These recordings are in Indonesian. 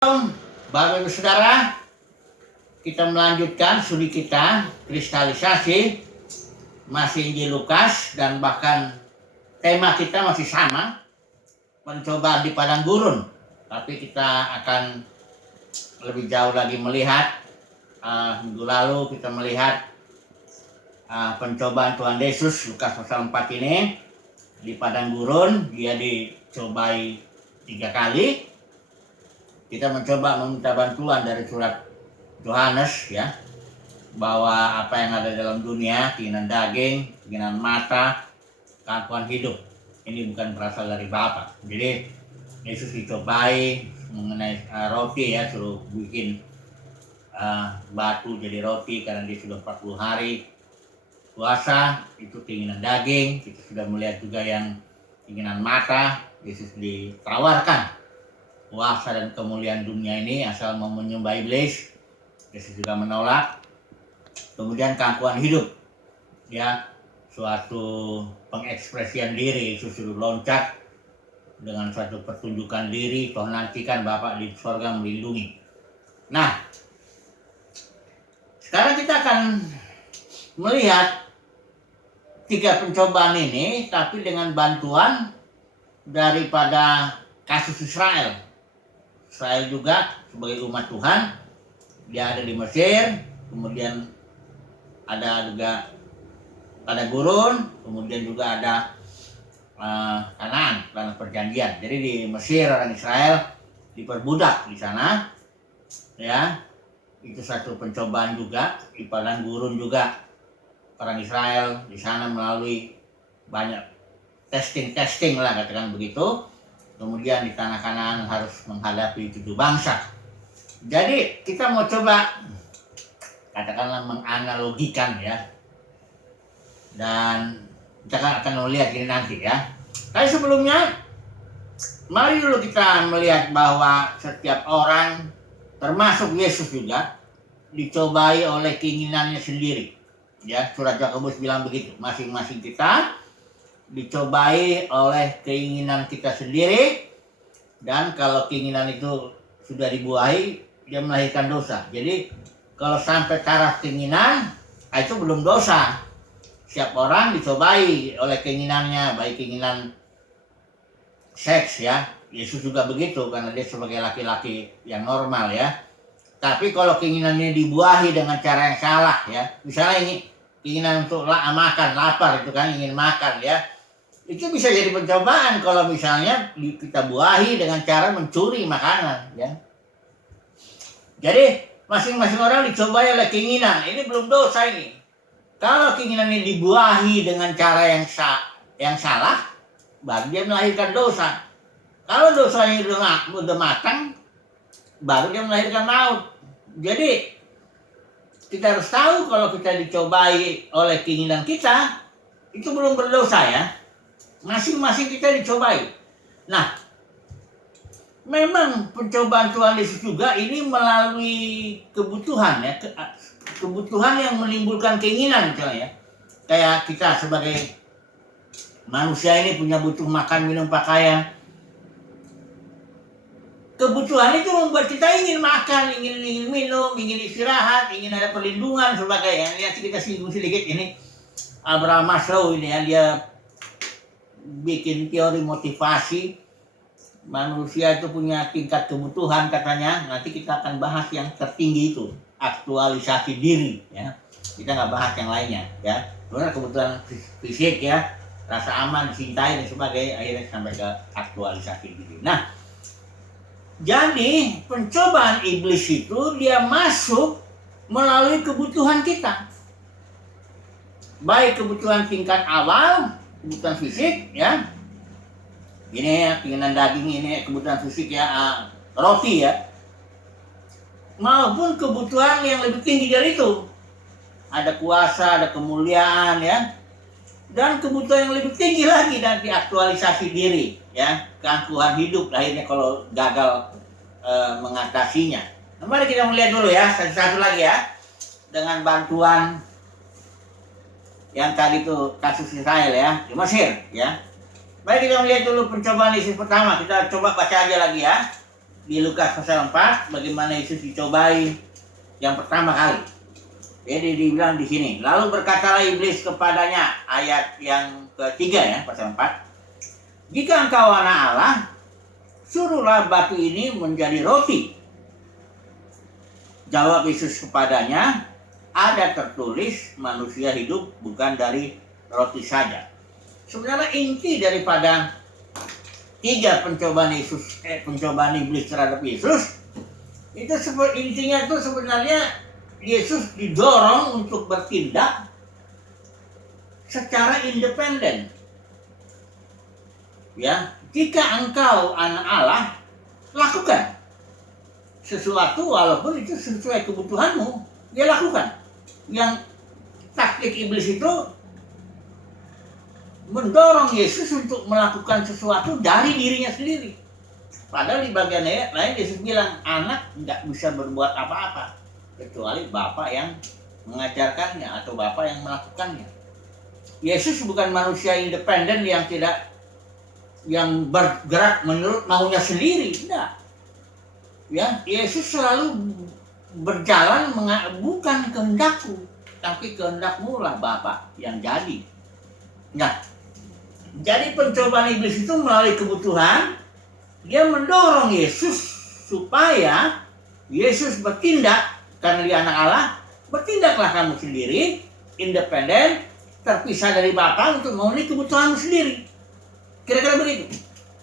Bapak Ibu Saudara, kita melanjutkan studi kita kristalisasi, masih Injil Lukas, dan bahkan tema kita masih sama, pencobaan di padang gurun. Tapi kita akan lebih jauh lagi melihat, minggu lalu kita melihat pencobaan Tuhan Yesus, Lukas pasal 4 ini di padang gurun. Dia dicobai 3 kali. Kita mencoba meminta bantuan dari surat Yohanes, ya, bahwa apa yang ada dalam dunia, keinginan daging, keinginan mata, keangkuhan hidup, ini bukan berasal dari Bapa. Jadi Yesus dicobai mengenai roti, ya, suruh bikin batu jadi roti karena dia sudah 40 hari puasa. Itu keinginan daging. Kita sudah melihat juga yang keinginan mata. Yesus ditawarkan kuasa dan kemuliaan dunia ini asal mau menyembah iblis. Yesus juga menolak. Kemudian keangkuhan hidup, ya, suatu pengekspresian diri. Yesus suruh loncat dengan suatu pertunjukan diri, toh nantikan Bapa di surga melindungi. Nah, sekarang kita akan melihat 3 pencobaan ini, tapi dengan bantuan daripada kasus Israel. Israel juga sebagai umat Tuhan, dia ada di Mesir, kemudian ada juga pada gurun, kemudian juga ada Kanaan, tanah perjanjian. Jadi di Mesir orang Israel diperbudak di sana, ya, itu satu pencobaan juga. Di padang gurun juga orang Israel di sana melalui banyak testing lah, katakan begitu. Kemudian di tanah Kanaan harus menghadapi 7 bangsa. Jadi kita mau coba katakanlah menganalogikan, ya. Dan kita akan melihat ini nanti, ya. Tapi sebelumnya mari dulu kita melihat bahwa setiap orang, termasuk Yesus juga, dicobai oleh keinginannya sendiri. Ya, surat Yakobus bilang begitu. Masing-masing kita dicobai oleh keinginan kita sendiri, dan kalau keinginan itu sudah dibuahi, dia melahirkan dosa. Jadi kalau sampai taraf keinginan, itu belum dosa. Setiap orang dicobai oleh keinginannya, baik keinginan seks, ya. Yesus juga begitu karena dia sebagai laki-laki yang normal, ya. Tapi kalau keinginannya dibuahi dengan cara yang salah, ya, misalnya ini keinginan untuk makan, lapar itu kan, ingin makan, ya, itu bisa jadi pencobaan kalau misalnya kita buahi dengan cara mencuri makanan, ya. Jadi masing-masing orang dicobai oleh keinginan. Ini belum dosa ini. Kalau keinginan ini dibuahi dengan cara yang salah, baru dia melahirkan dosa. Kalau dosanya udah matang, baru dia melahirkan maut. Jadi kita harus tahu kalau kita dicobai oleh keinginan kita, itu belum berdosa, ya. Masing-masing kita dicobai. Nah, memang pencobaan Tuhan Yesus juga ini melalui kebutuhan, ya, kebutuhan yang menimbulkan keinginan, misalnya, ya. Kayak kita sebagai manusia ini punya butuh makan, minum, pakaian. Kebutuhan itu membuat kita ingin makan, ingin minum, ingin istirahat, ingin ada perlindungan, sebagainya. Ya, kita singgung sedikit ini. Abraham Maslow ini, ya, dia bikin teori motivasi manusia itu punya tingkat kebutuhan, katanya. Nanti kita akan bahas yang tertinggi itu, aktualisasi diri, ya. Kita nggak bahas yang lainnya, ya. Sebenarnya kebutuhan fisik, ya, rasa aman, dicintai dan sebagainya, akhirnya sampai ke aktualisasi diri. Nah, jadi pencobaan iblis itu dia masuk melalui kebutuhan kita, baik kebutuhan tingkat awal, kebutuhan fisik, ya, ini ya, keinginan daging, ini kebutuhan fisik, ya, roti, ya, maupun kebutuhan yang lebih tinggi dari itu, ada kuasa, ada kemuliaan, ya, dan kebutuhan yang lebih tinggi lagi dan diaktualisasi diri, ya, keangkuhan hidup akhirnya kalau gagal mengatasinya. Nah, mari kita melihat dulu, ya, satu-satu lagi, ya, dengan bantuan yang tadi itu kasus Israel, ya, di Mesir, ya. Mari kita melihat dulu pencobaan Yesus pertama. Kita coba baca aja lagi, ya. di Lukas pasal 4 bagaimana Yesus dicobai yang pertama kali. Jadi dibilang di sini, lalu berkatalah iblis kepadanya, ayat yang ketiga ya, pasal 4. Jika engkau anak Allah, suruhlah batu ini menjadi roti. Jawab Yesus kepadanya, ada tertulis manusia hidup bukan dari roti saja. Sebenarnya inti daripada 3 pencobaan pencobaan iblis terhadap Yesus, itu intinya itu sebenarnya Yesus didorong untuk bertindak secara independen. Ya, jika engkau anak Allah, lakukan sesuatu walaupun itu sesuai kebutuhanmu, dia lakukan. Yang taktik iblis itu mendorong Yesus untuk melakukan sesuatu dari dirinya sendiri. Padahal di bagian lain Yesus bilang, anak nggak bisa berbuat apa-apa kecuali Bapa yang mengajarkannya atau Bapa yang melakukannya. Yesus bukan manusia independen yang bergerak menurut maunya sendiri, tidak. Ya, Yesus selalu berjalan bukan kehendakku, tapi kehendakmu lah Bapa yang jadi. Nah, jadi pencobaan iblis itu melalui kebutuhan, dia mendorong Yesus supaya Yesus bertindak karena dia anak Allah. Bertindaklah kamu sendiri, independen, terpisah dari Bapa untuk memenuhi kebutuhanmu sendiri. Kira-kira begitu,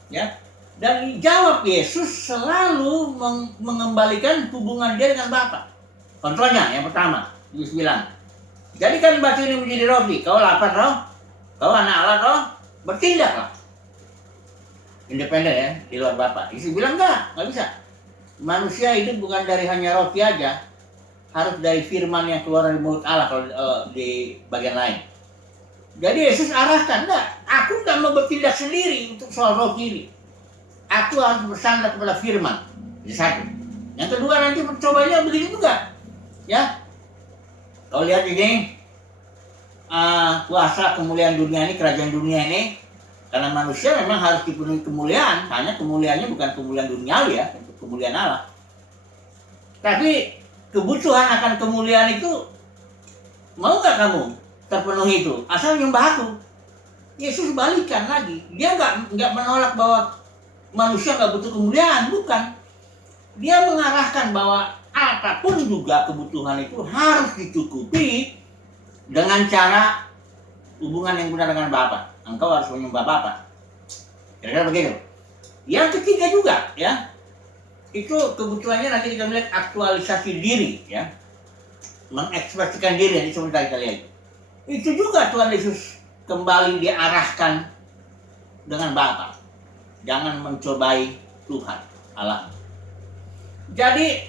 ya. Dan dijawab Yesus selalu mengembalikan hubungan dia dengan Bapa. Contohnya yang pertama, Yesus bilang, jadikan batu ini menjadi roti. Kau lapar toh? Kau anak Allah toh? Bertindaklah. Independen ya, di luar Bapa. Yesus bilang enggak bisa. Manusia hidup bukan dari hanya roti aja, harus dari firman yang keluar dari mulut Allah kalau di bagian lain. Jadi Yesus arahkan, enggak, aku enggak mau bertindak sendiri untuk soal roti ini. Aku harus bersandar kepada firman. Ini satu. Yang kedua nanti percobanya begitu juga. Ya. Kau lihat ini kuasa kemuliaan dunia ini, kerajaan dunia ini, karena manusia memang harus dipenuhi kemuliaan. Hanya kemuliaannya bukan kemuliaan duniawi ya, untuk kemuliaan Allah. Tapi kebutuhan akan kemuliaan itu mau nggak kamu terpenuhi itu? Asal nyembah aku. Yesus balikan lagi. Dia nggak menolak bahwa manusia nggak butuh kemuliaan, bukan. Dia mengarahkan bahwa apapun juga kebutuhan itu harus dicukupi dengan cara hubungan yang benar dengan Bapa. Engkau harus menyembah Bapa. Kira-kira begitu. Yang ketiga juga, ya, itu kebutuhannya nanti kita melihat aktualisasi diri, ya, mengekspresikan diri. Ini sebentar kita lihat. Itu juga Tuhan Yesus kembali diarahkan dengan Bapa. Jangan mencobai Tuhan Allah. Jadi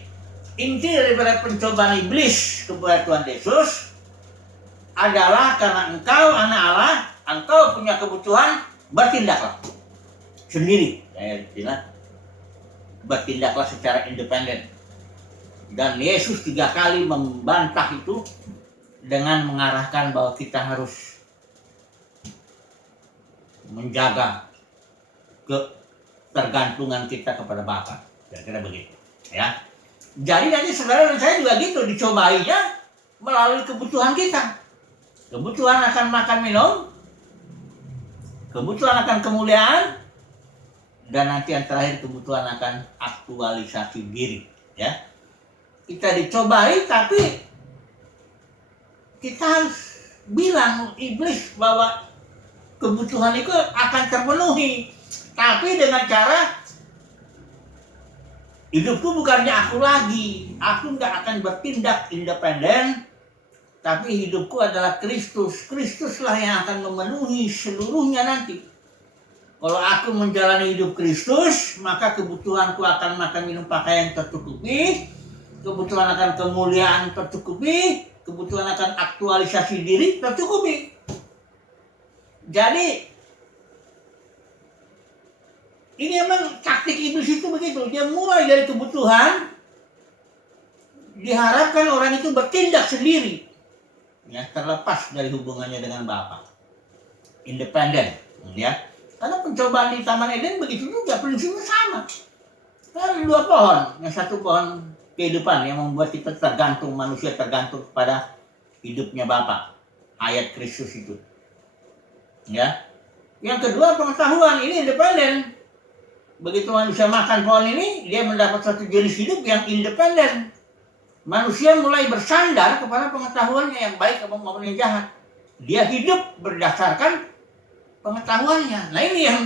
inti daripada pencobaan iblis kepada Tuhan Yesus adalah karena engkau anak Allah, engkau punya kebutuhan, bertindaklah sendiri. Saya bilang, bertindaklah secara independen. Dan Yesus 3 kali membantah itu dengan mengarahkan bahwa kita harus menjaga ketergantungan kita kepada Bapa. Kira-kira begitu, ya. Jadi nanti saudara dan saya juga gitu, dicobainya melalui kebutuhan kita. Kebutuhan akan makan minum, kebutuhan akan kemuliaan, dan nanti yang terakhir kebutuhan akan aktualisasi diri, ya. Kita dicobai, tapi kita harus bilang iblis bahwa kebutuhan itu akan terpenuhi, tapi dengan cara hidupku bukannya aku lagi. Aku nggak akan bertindak independen, tapi hidupku adalah Kristus. Kristuslah yang akan memenuhi seluruhnya nanti. Kalau aku menjalani hidup Kristus, maka kebutuhanku akan makan minum pakaian tercukupi, kebutuhan akan kemuliaan tercukupi, kebutuhan akan aktualisasi diri tercukupi. Jadi ini memang taktik iblis itu begitu. Dia mulai dari kebutuhan, diharapkan orang itu bertindak sendiri, ya, terlepas dari hubungannya dengan Bapa, independen, ya. Karena pencobaan di Taman Eden begitu juga, prinsipnya sama. Ada dua pohon. Yang satu pohon kehidupan yang membuat kita tergantung, manusia tergantung pada hidupnya Bapa. Ayat Kristus itu. Ya. Yang kedua pengetahuan, ini independen. Begitu manusia makan pohon ini, dia mendapat satu jenis hidup yang independen. Manusia mulai bersandar kepada pengetahuannya yang baik maupun yang jahat. Dia hidup berdasarkan pengetahuannya. Nah ini yang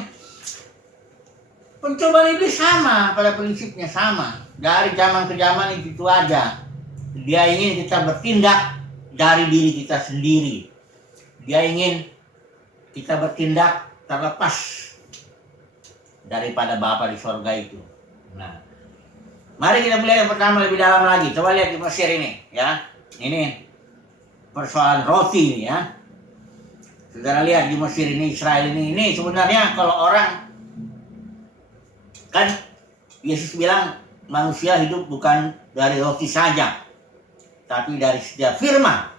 pencobaan iblis sama, pada prinsipnya sama. Dari zaman ke zaman itu aja. Dia ingin kita bertindak dari diri kita sendiri. Dia ingin kita bertindak terlepas daripada Bapa di sorga itu. Nah, mari kita melihat yang pertama lebih dalam lagi. Coba lihat di Mesir ini, ya. Ini persoalan roti ini, ya. Saudara lihat di Mesir ini, Israel ini sebenarnya kalau orang, kan Yesus bilang manusia hidup bukan dari roti saja, tapi dari setiap firman.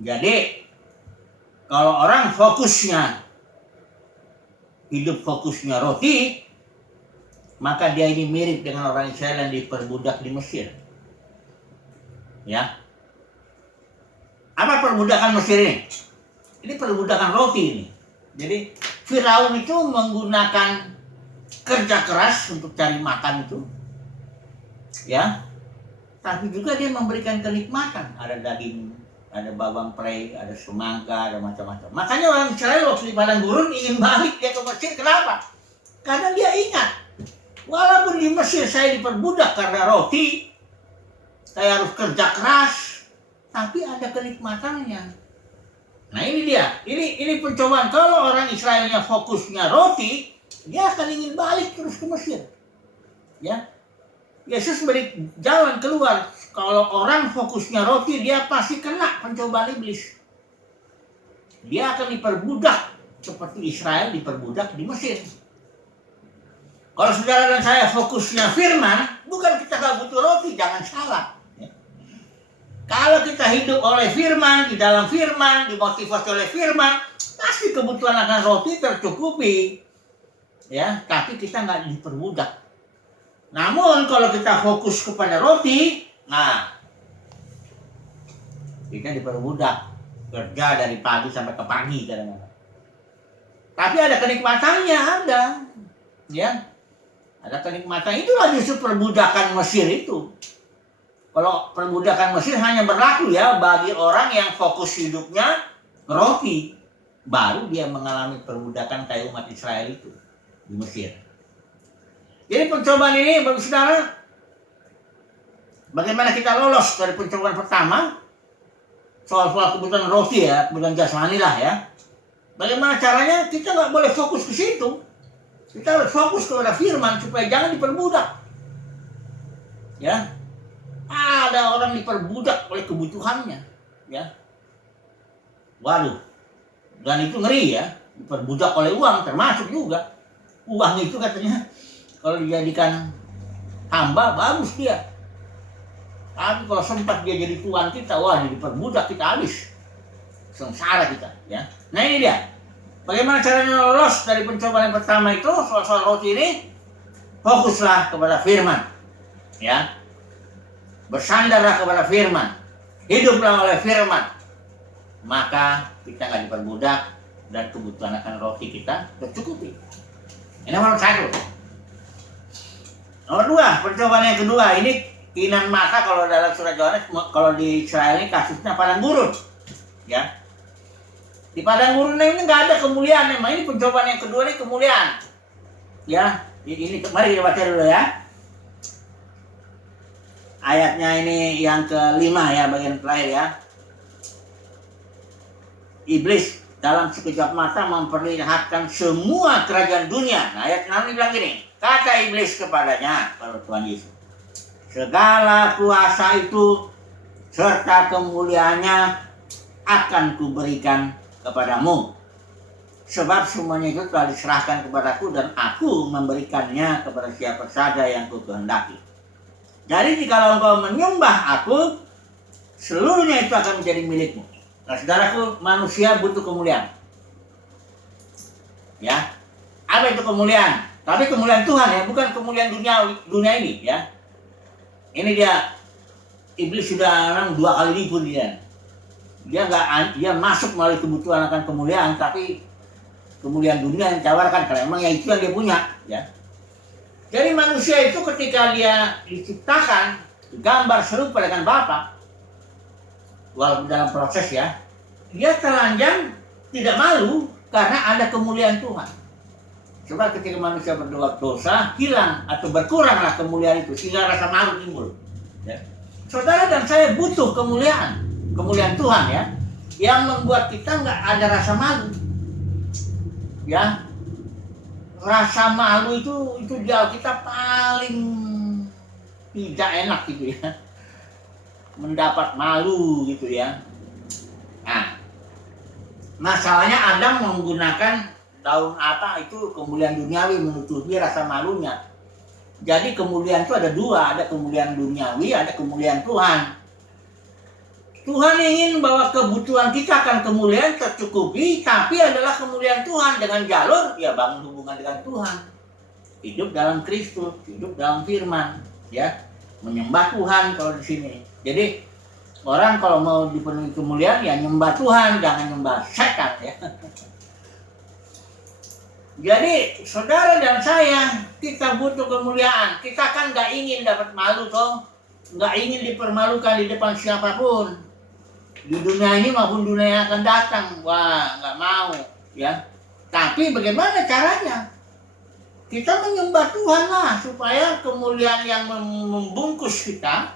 Jadi kalau orang hidup fokusnya roti, maka dia ini mirip dengan orang Israel yang diperbudak di Mesir. Ya. Apa perbudakan Mesir ini? Ini perbudakan roti ini. Jadi Firaun itu menggunakan kerja keras untuk cari makan itu. Ya. Tapi juga dia memberikan kenikmatan. Ada daging, ada bawang prei, ada semangka, ada macam-macam. Makanya orang Israel waktu di padang gurun ingin balik dia ke Mesir. Kenapa? Karena dia ingat, walaupun di Mesir saya diperbudak karena roti, saya harus kerja keras, tapi ada kenikmatannya. Nah ini dia, ini pencobaan. Kalau orang Israelnya fokusnya roti, dia akan ingin balik terus ke Mesir. Ya, Yesus beri jalan keluar. Kalau orang fokusnya roti, dia pasti kena pencobaan iblis. Dia akan diperbudak seperti Israel diperbudak di Mesir. Kalau saudara dan saya fokusnya firman, bukan kita gak butuh roti, jangan salah. Ya. Kalau kita hidup oleh firman, di dalam firman, dimotivasi oleh firman, pasti kebutuhan akan roti tercukupi. Ya, tapi kita nggak diperbudak. Namun kalau kita fokus kepada roti, nah kita diperbudak, kerja dari pagi sampai ke pagi kadang-kadang. Tapi ada kenikmatannya, ada, ya, ada kenikmatan. Itulah justru perbudakan Mesir itu. Kalau perbudakan Mesir hanya berlaku ya bagi orang yang fokus hidupnya roti, baru dia mengalami perbudakan kayak umat Israel itu di Mesir. Jadi pencobaan ini bagi saudara, bagaimana kita lolos dari pencobaan pertama, soal-soal kebutuhan roti ya, kebutuhan jasmani lah ya. Bagaimana caranya? Kita nggak boleh fokus ke situ. Kita harus fokus kepada firman supaya jangan diperbudak. Ya, ada orang diperbudak oleh kebutuhannya, ya. Waduh, dan itu ngeri ya, diperbudak oleh uang termasuk juga. Uang itu katanya kalau dijadikan hamba bagus dia. Tapi kalau sempat dia jadi tuan kita, wah jadi diperbudak kita habis. Sengsara kita, ya. Nah ini dia. Bagaimana caranya lolos dari pencobaan yang pertama itu, soal-soal roti ini? Fokuslah kepada firman, ya. Bersandarlah kepada firman. Hiduplah oleh firman. Maka kita nggak diperbudak dan kebutuhan akan roti kita tercukupi. Ini nomor satu. Nomor dua, pencobaan yang kedua. Ini keinginan mata kalau dalam surat Yohanes, kalau di Israel ini kasusnya padang gurun. Ya. Di padang gurun ini nggak ada kemuliaan. Memang ini pencobaan yang kedua ini kemuliaan. Ya, ini mari kita baca dulu ya. Ayatnya ini yang kelima ya, bagian terakhir ya. Iblis dalam sekejap mata memperlihatkan semua kerajaan dunia. Nah, ayat 6 bilang gini, kata iblis kepadanya, kalau Tuhan Yesus, segala kuasa itu serta kemuliaannya akan kuberikan kepadamu. Sebab semuanya itu telah diserahkan kepadaku dan aku memberikannya kepada siapa saja yang kukehendaki. Jadi jika engkau menyembah aku, seluruhnya itu akan menjadi milikmu. Nah, saudaraku, manusia butuh kemuliaan. Ya, apa itu kemuliaan? Tapi kemuliaan Tuhan ya, bukan kemuliaan dunia ini ya. Ini dia, iblis sudah orang 2 kali lipat dia. Dia masuk melalui kebutuhan akan kemuliaan, tapi kemuliaan dunia yang ditawarkan karena emang ya itu yang dia punya ya. Jadi manusia itu ketika dia diciptakan gambar serupa dengan Bapa, walaupun dalam proses ya, dia telanjang tidak malu karena ada kemuliaan Tuhan. Sebab ketika manusia berbuat dosa, hilang atau berkuranglah kemuliaan itu sehingga rasa malu timbul. Ya. Saudara dan saya butuh kemuliaan Tuhan ya, yang membuat kita nggak ada rasa malu. Ya, rasa malu itu di Alkitab paling tidak enak gitu ya, mendapat malu gitu ya. Nah, masalahnya Adam menggunakan daun apa itu kemuliaan duniawi menutupi rasa malunya. Jadi kemuliaan itu ada 2, ada kemuliaan duniawi, ada kemuliaan Tuhan. Tuhan ingin bahwa kebutuhan kita akan kemuliaan tercukupi, tapi adalah kemuliaan Tuhan dengan jalur ya bangun hubungan dengan Tuhan. Hidup dalam Kristus, hidup dalam firman, ya. Menyembah Tuhan kalau di sini. Jadi orang kalau mau dipenuhi kemuliaan ya nyembah Tuhan, jangan nyembah setan ya. Jadi saudara dan saya, kita butuh kemuliaan. Kita kan nggak ingin dapat malu toh, nggak ingin dipermalukan di depan siapapun. Di dunia ini maupun dunia yang akan datang, wah nggak mau ya. Tapi bagaimana caranya? Kita menyembah Tuhan lah supaya kemuliaan yang membungkus kita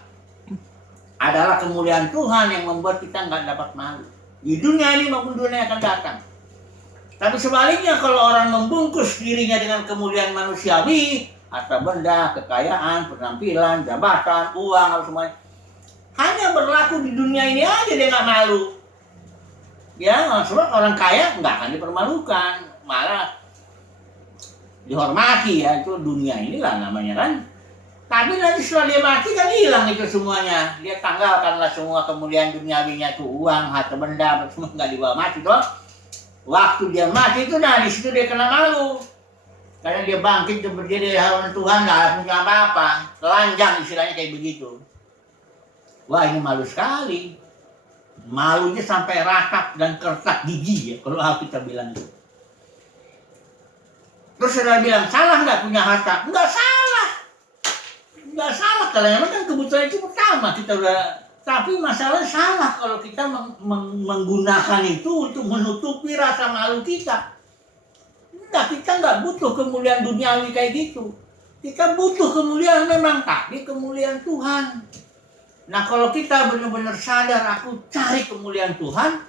adalah kemuliaan Tuhan yang membuat kita nggak dapat malu di dunia ini maupun dunia yang akan datang. Tapi sebaliknya kalau orang membungkus dirinya dengan kemuliaan manusiawi, harta benda, kekayaan, penampilan, jabatan, uang, atau semuanya, hanya berlaku di dunia ini aja dia nggak malu. Ya, sebab orang kaya nggak akan dipermalukan, malah dihormati ya, itu dunia inilah namanya kan. Tapi nanti setelah dia mati kan hilang itu semuanya. Dia tanggalkanlah semua kemuliaan duniawinya itu, uang, harta benda, semua nggak dibawa mati toh. Waktu dia mati itu nah di situ dia kena malu. Karena dia bangkit dan berdiri di hadapan Tuhan nggak punya apa-apa, telanjang istilahnya kayak begitu. Wah ini malu sekali. Malunya sampai rakap dan kertak gigi ya kalau Alkitab bilang itu. Terus saudara bilang salah nggak punya harta? Nggak salah. Nggak salah kalau memang kan kebutuhan itu pertama kita udah. Tapi masalah salah kalau kita menggunakan itu untuk menutupi rasa malu kita. Nah, kita nggak butuh kemuliaan duniawi kayak gitu. Kita butuh kemuliaan memang, tapi kemuliaan Tuhan. Nah, kalau kita benar-benar sadar aku cari kemuliaan Tuhan,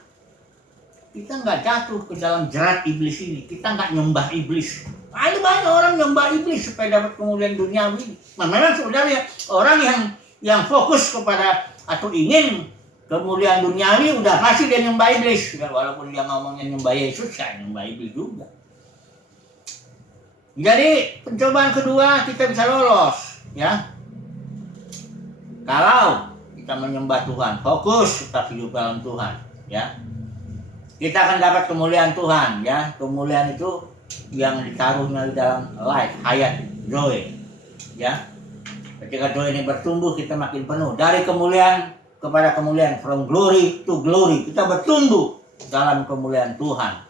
kita nggak jatuh ke dalam jerat iblis ini. Kita nggak nyembah iblis. Ada banyak orang nyembah iblis supaya dapat kemuliaan duniawi. Nah, memang sebenarnya orang yang fokus kepada atau ingin kemuliaan duniawi udah pasti dia nyembah iblis ya, walaupun dia ngomongnya nyembah Yesus ya nyembah iblis juga. Jadi pencobaan kedua kita bisa lolos ya kalau kita menyembah Tuhan, fokus tetap hidup dalam Tuhan ya. Kita akan dapat kemuliaan Tuhan ya. Kemuliaan itu yang ditaruhnya di dalam life, hayat, joy ya. Ketika joy ini bertumbuh, kita makin penuh. Dari kemuliaan kepada kemuliaan, from glory to glory. Kita bertumbuh dalam kemuliaan Tuhan.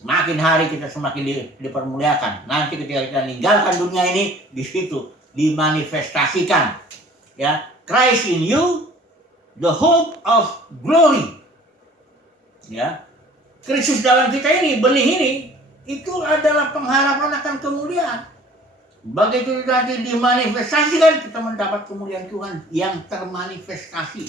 Makin hari kita semakin dipermuliakan. Nanti ketika kita meninggalkan dunia ini, di situ dimanifestasikan. Ya, Christ in you, the hope of glory. Ya, Kristus dalam kita ini, benih ini, itu adalah pengharapan akan kemuliaan. Begitu nanti dimanifestasikan, kita mendapat kemuliaan Tuhan yang termanifestasi.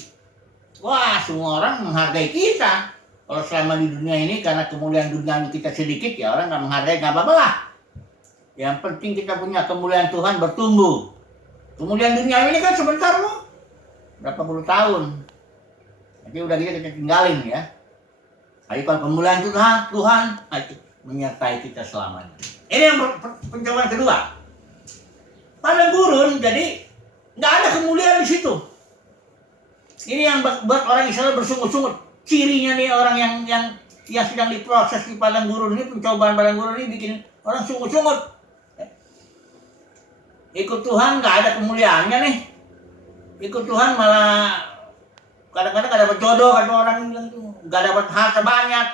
Wah, semua orang menghargai kita. Kalau selama di dunia ini, karena kemuliaan dunia kita sedikit, ya orang nggak menghargai, nggak apa-apa lah. Yang penting kita punya kemuliaan Tuhan bertumbuh. Kemuliaan dunia ini kan sebentar loh. Berapa puluh tahun. Nanti udah kita tinggalin ya. Tapi kalau kemuliaan Tuhan menyertai kita selamanya. Ini yang pencobaan kedua. Padang gurun, jadi nggak ada kemuliaan di situ. Ini yang buat orang Israel bersungut-sungut. Cirinya nih orang yang sedang diproses di padang gurun ini, pencobaan padang gurun ini bikin orang sungut-sungut. Ikut Tuhan nggak ada kemuliaannya nih. Ikut Tuhan malah kadang-kadang nggak dapat jodoh, kata orang bilang itu, nggak dapat harta banyak.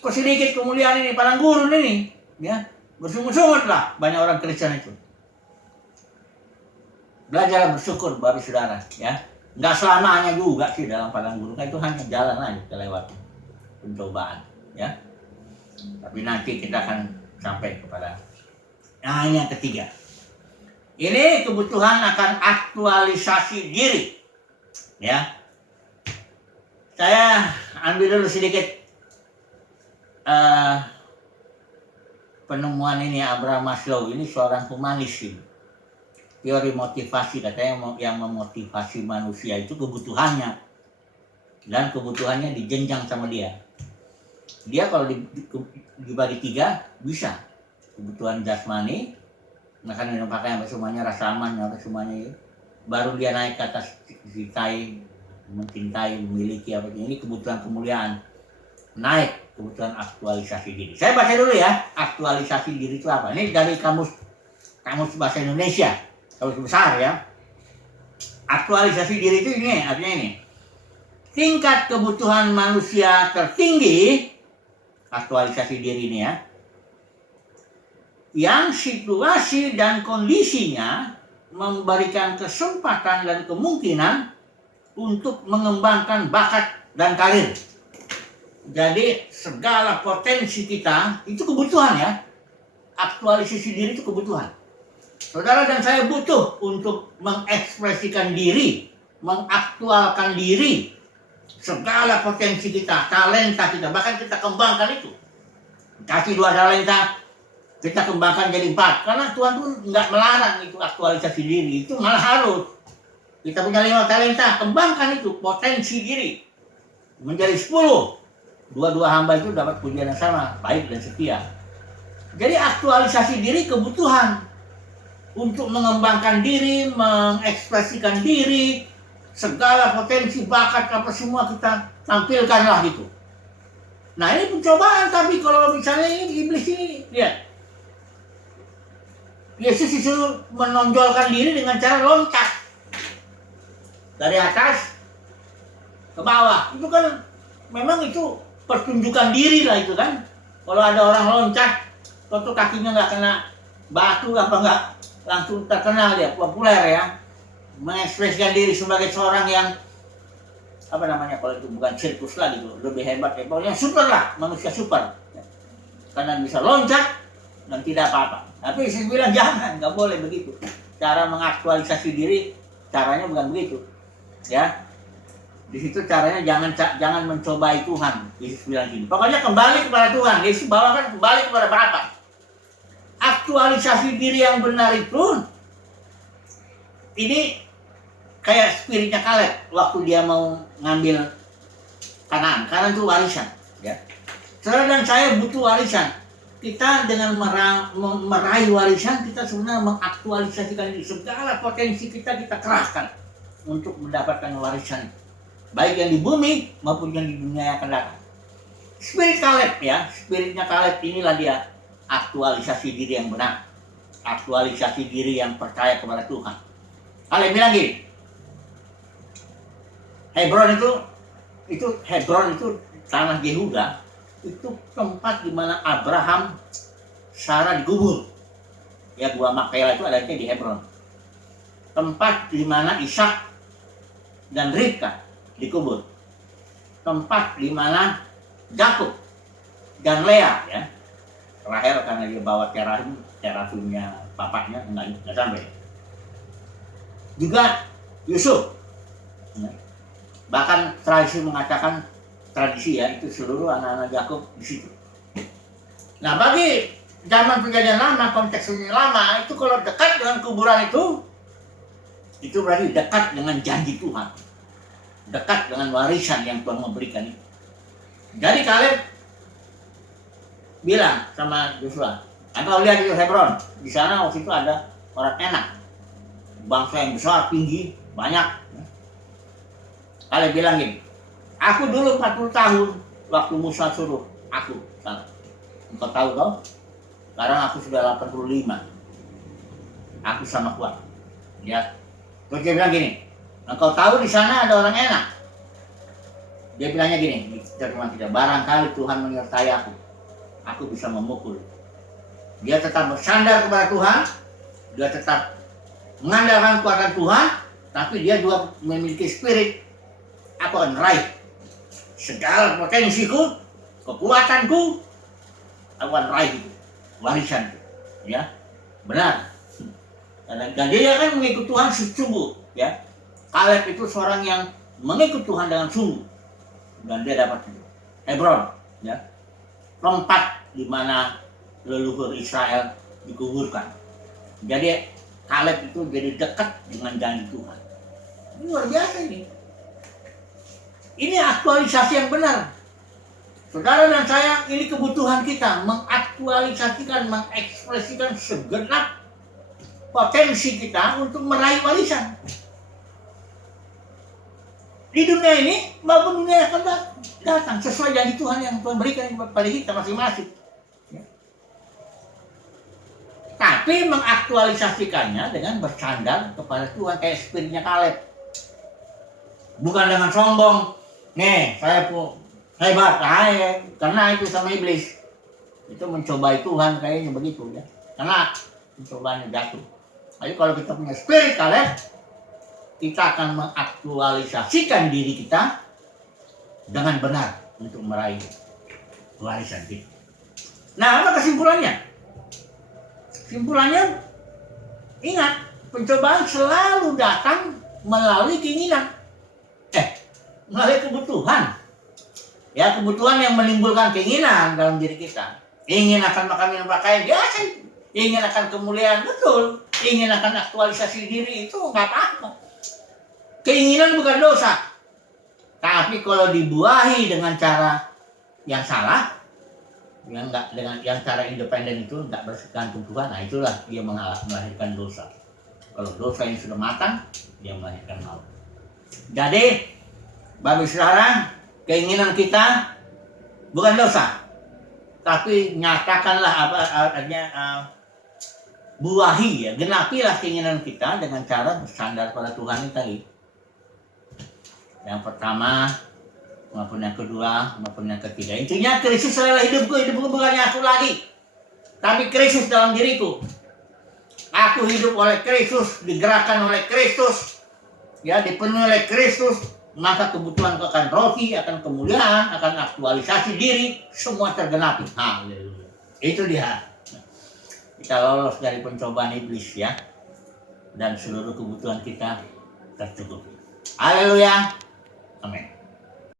Kok sedikit kemuliaan ini, padang gurun ini, ya bersungut-sungut lah banyak orang Kristen itu. Belajar bersyukur, bapak saudara, ya. Nggak selamanya juga sih dalam padang gurun, itu hanya jalan aja kita lewati pencobaan, ya. Tapi nanti kita akan sampai kepada yang ketiga. Ini kebutuhan akan aktualisasi diri, ya. Saya ambil dulu sedikit penemuan ini. Abraham Maslow ini seorang humanis ini. Teori motivasi, katanya yang memotivasi manusia itu kebutuhannya, dan kebutuhannya dijenjang sama dia. Dia kalau dibagi 3 bisa. Kebutuhan jasmani, makan minum pakaian, semuanya, rasa aman, semuanya itu. Baru dia naik ke atas cintai, mencintai, memiliki apa ini, kebutuhan kemuliaan. Naik kebutuhan aktualisasi diri. Saya baca dulu ya, aktualisasi diri itu apa? Ini dari kamus bahasa Indonesia, kamus besar ya. Aktualisasi diri itu ini, artinya ini. Tingkat kebutuhan manusia tertinggi, aktualisasi diri ini ya, yang situasi dan kondisinya memberikan kesempatan dan kemungkinan untuk mengembangkan bakat dan karir. Jadi segala potensi kita itu kebutuhan ya. Aktualisasi diri itu kebutuhan. Saudara dan saya butuh untuk mengekspresikan diri, mengaktualkan diri. Segala potensi kita, talenta kita, bahkan kita kembangkan itu. Kasih 2 talenta, kita kembangkan jadi 4. Karena Tuhan pun nggak melarang itu aktualisasi diri. Itu malah harus. Kita punya 5 talenta, kembangkan itu potensi diri menjadi 10. Dua-dua hamba itu dapat pujian yang sama, baik dan setia. Jadi aktualisasi diri kebutuhan untuk mengembangkan diri, mengekspresikan diri, segala potensi, bakat apa semua kita tampilkanlah gitu. Nah ini pencobaan, tapi kalau misalnya ini iblis ini, lihat, Yesus disuruh menonjolkan diri dengan cara loncat dari atas ke bawah. Itu kan memang itu pertunjukan diri lah itu kan. Kalau ada orang loncat, kalau kakinya nggak kena batu apa nggak langsung terkenal dia, populer ya. Mengekspresikan diri sebagai seorang yang apa namanya, kalau itu bukan sirkus lah gitu, lebih hebat ya. Pokoknya super lah, manusia super. Karena bisa loncat dan tidak apa-apa. Tapi saya bilang jangan, nggak boleh begitu. Cara mengaktualisasi diri, caranya bukan begitu. Ya. Di situ caranya jangan mencobai Tuhan. Yesus bilang gini. Pokoknya kembali kepada Tuhan. Yesus bawakan kembali kepada Bapa. Aktualisasi diri yang benar itu, ini kayak spiritnya Kaleb waktu dia mau ngambil Kanaan. Kanaan itu warisan. Ya. Saudara dan saya butuh warisan. Kita dengan meraih warisan, kita sebenarnya mengaktualisasikan diri. Segala potensi kita kerahkan untuk mendapatkan warisan. Baik yang di bumi maupun yang di dunia yang akan datang. Spirit Kaleb ya, spiritnya Kaleb inilah dia aktualisasi diri yang benar, aktualisasi diri yang percaya kepada Tuhan. Kaleb bilang gini, Hebron itu tanah Yehuda, itu tempat di mana Abraham, Sarah dikubur. Ya, Gua Makpela itu adanya di Hebron. Tempat di mana Ishak dan Ribka dikubur. Tempat di mana Yakub dan Lea ya. Rahel karena dia bawa terafimnya bapaknya enggak sampai. Juga Yusuf. Ya. Bahkan tradisi mengatakan, tradisi ya, itu seluruh anak-anak Yakub di situ. Nah, bagi zaman perjanjian lama, konteksnya lama, itu kalau dekat dengan kuburan itu berarti dekat dengan janji Tuhan. Dekat dengan warisan yang Tuhan memberikan itu. Jadi Kaleb bilang sama Yosua, "Engkau lihat itu Hebron, di sana waktu itu ada orang enak, bangsa yang besar, tinggi, banyak." Kaleb bilang gini, "Aku dulu 40 tahun waktu Musa suruh aku sana. Engkau tahu toh? Sekarang aku sudah 85. aku sama kuat. Ya, terus dia bilang gini, engkau tahu di sana ada orang enak. Dia bilangnya gini, firman kita, barangkali Tuhan menyertai aku bisa memukul. Dia tetap bersandar kepada Tuhan, dia tetap mengandalkan kekuatan Tuhan, tapi dia juga memiliki spirit, aku akan raih segala potensiku, kekuatanku, aku akan raih itu, warisan, ya, benar. Dan dia kan mengikut Tuhan sungguh, ya. Kaleb itu seorang yang mengikut Tuhan dengan sungguh, dan dia dapat itu. Hebron, ya, tempat di mana leluhur Israel dikuburkan. Jadi Kaleb itu jadi dekat dengan janji Tuhan. Ini luar biasa ini. Ini aktualisasi yang benar. Saudara dan saya, ini kebutuhan kita mengaktualisasikan, mengekspresikan segenap potensi kita untuk meraih warisan. Di dunia ini maupun dunia yang akan datang sesuai janji Tuhan yang Tuhan berikan kepada kita masing-masing. Ya. Tapi mengaktualisasikannya dengan bersandar kepada Tuhan kayak spiritnya Kaleb. Bukan dengan sombong. Nih, saya hebat, karena itu sama iblis. Itu mencobai Tuhan kayaknya begitu ya. Karena pencobaan jatuh. Jadi kalau kita punya spirit Kaleb, kita akan mengaktualisasikan diri kita dengan benar untuk meraih warisan kita. Nah, apa kesimpulannya? Kesimpulannya, ingat, pencobaan selalu datang melalui keinginan. Melalui kebutuhan. Ya, kebutuhan yang menimbulkan keinginan dalam diri kita. Ingin akan makan minum pakaian, biasa itu. Ingin akan kemuliaan, betul. Ingin akan aktualisasi diri, itu nggak apa-apa. Keinginan bukan dosa. Tapi kalau dibuahi dengan cara yang salah, yang enggak dengan yang cara independen itu enggak bergantung Tuhan, nah itulah dia melahirkan dosa. Kalau dosa yang sudah matang, dia melahirkan maut. Jadi, Bapak saudara, keinginan kita bukan dosa, tapi nyatakanlah buahi ya, genapilah keinginan kita dengan cara bersandar pada Tuhan ini tadi. Yang pertama maupun yang kedua maupun yang ketiga, intinya Kristus adalah hidupku bukannya aku lagi, tapi Kristus dalam diriku. Aku hidup oleh Kristus, digerakkan oleh Kristus, ya, dipenuhi oleh Kristus. Maka kebutuhan akan roti, akan kemuliaan, akan aktualisasi diri, semua tergenapi. Haleluya. Itu dia. Kita lolos dari pencobaan iblis ya. Dan seluruh kebutuhan kita tercukupi. Haleluya. Amin.